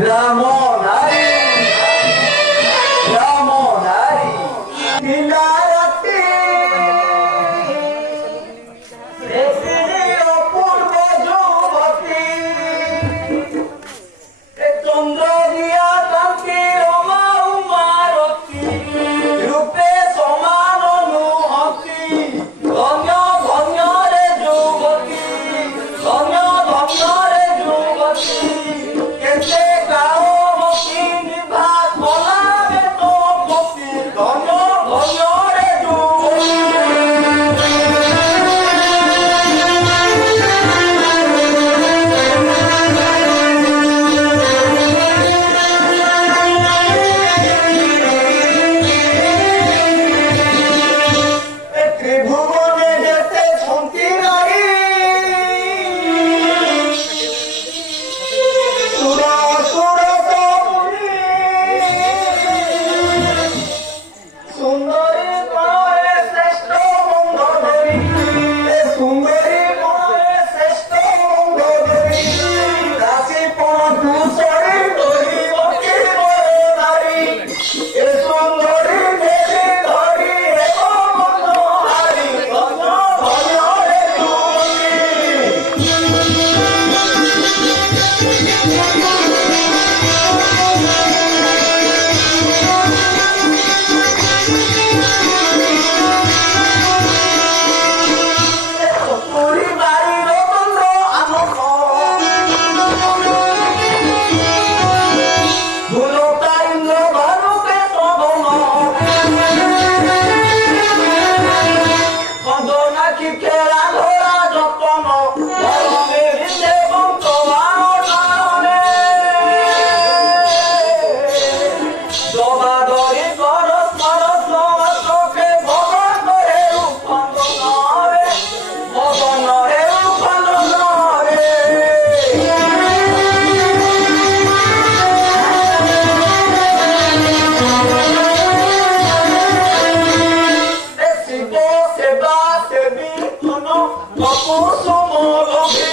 রামনারী রামনারী লীলারাত্রি দেশিনী অপূর্ব যুবতী চন্দ্র দিয়া কান্তি রমা উমারতী রূপে সমান অনুহতি ধন্য ধন্য রে যুবতী ধন্য ধন্য রে যুবতী কেতে গাও মতি নিভা কলাবে তো ভক্তি ধন্য ধন্য রে যুবতী ত্রিভুবনে যেতে শান্তি নারী সুর সুর সপুরী সুন্দরী মনে শ্রেষ্ঠ বন্ধুরি সুন্দরী মনে শ্রেষ্ঠ বন্ধুরি রাশি পথু সরি ধরি বকি নারী এ সুন্দরী দেবী ধরি এক বন্ধুহারি ধন্য ধন্য রে যুবতী পুরী বাড়ির বন্ধ আনন্দ ভুলতা ইন্দ্র ভারুকে সবন খন্দনাকি খেলা ধরা যতন ধরমে ভিতে বন্তমান কারণে জবাদরি কর কর চোখে ভগবান করে রূপান্তর রে ভগবান রে রূপান্তর রে শিব সেবা সেবী ধন অকুসুম রবি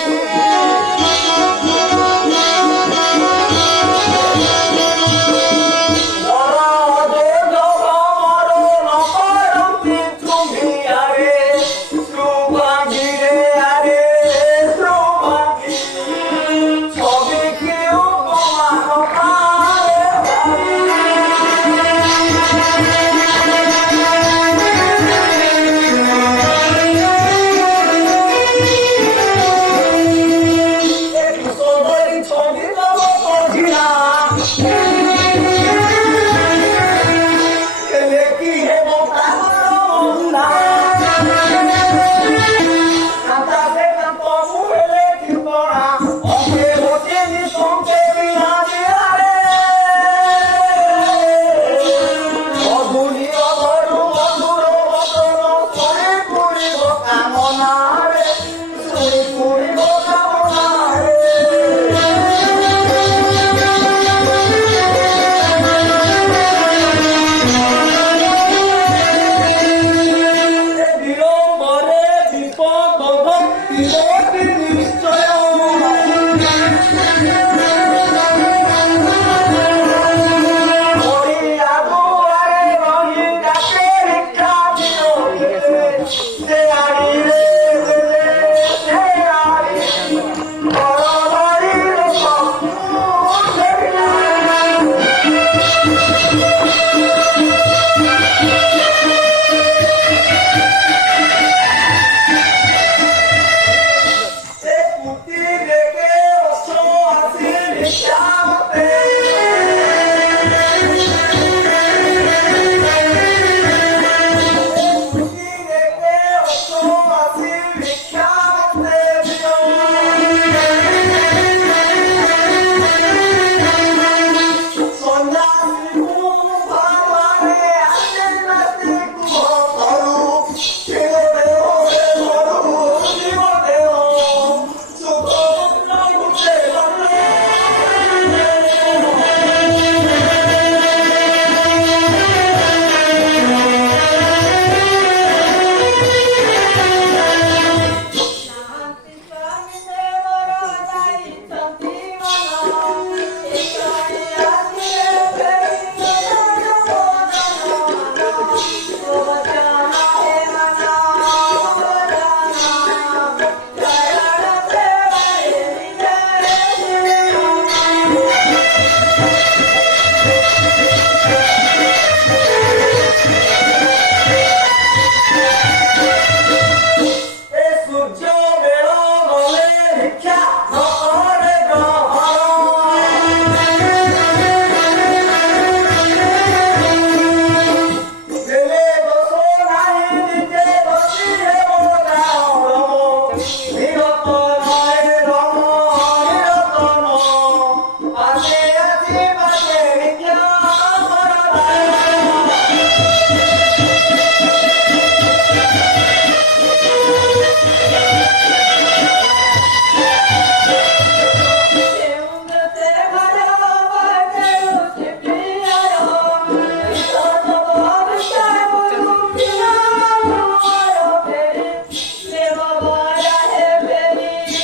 নিরতনায় রম নিরতন আছে আছে বাজে বিজ্ঞান বরদায় দেউতে ঘর বাজে উঠে প্রিয়ার তত ভরসায় মুমিনা মোর ফেরি দেব বরা হে ফেরি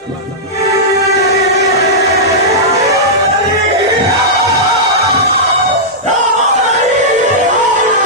चला चला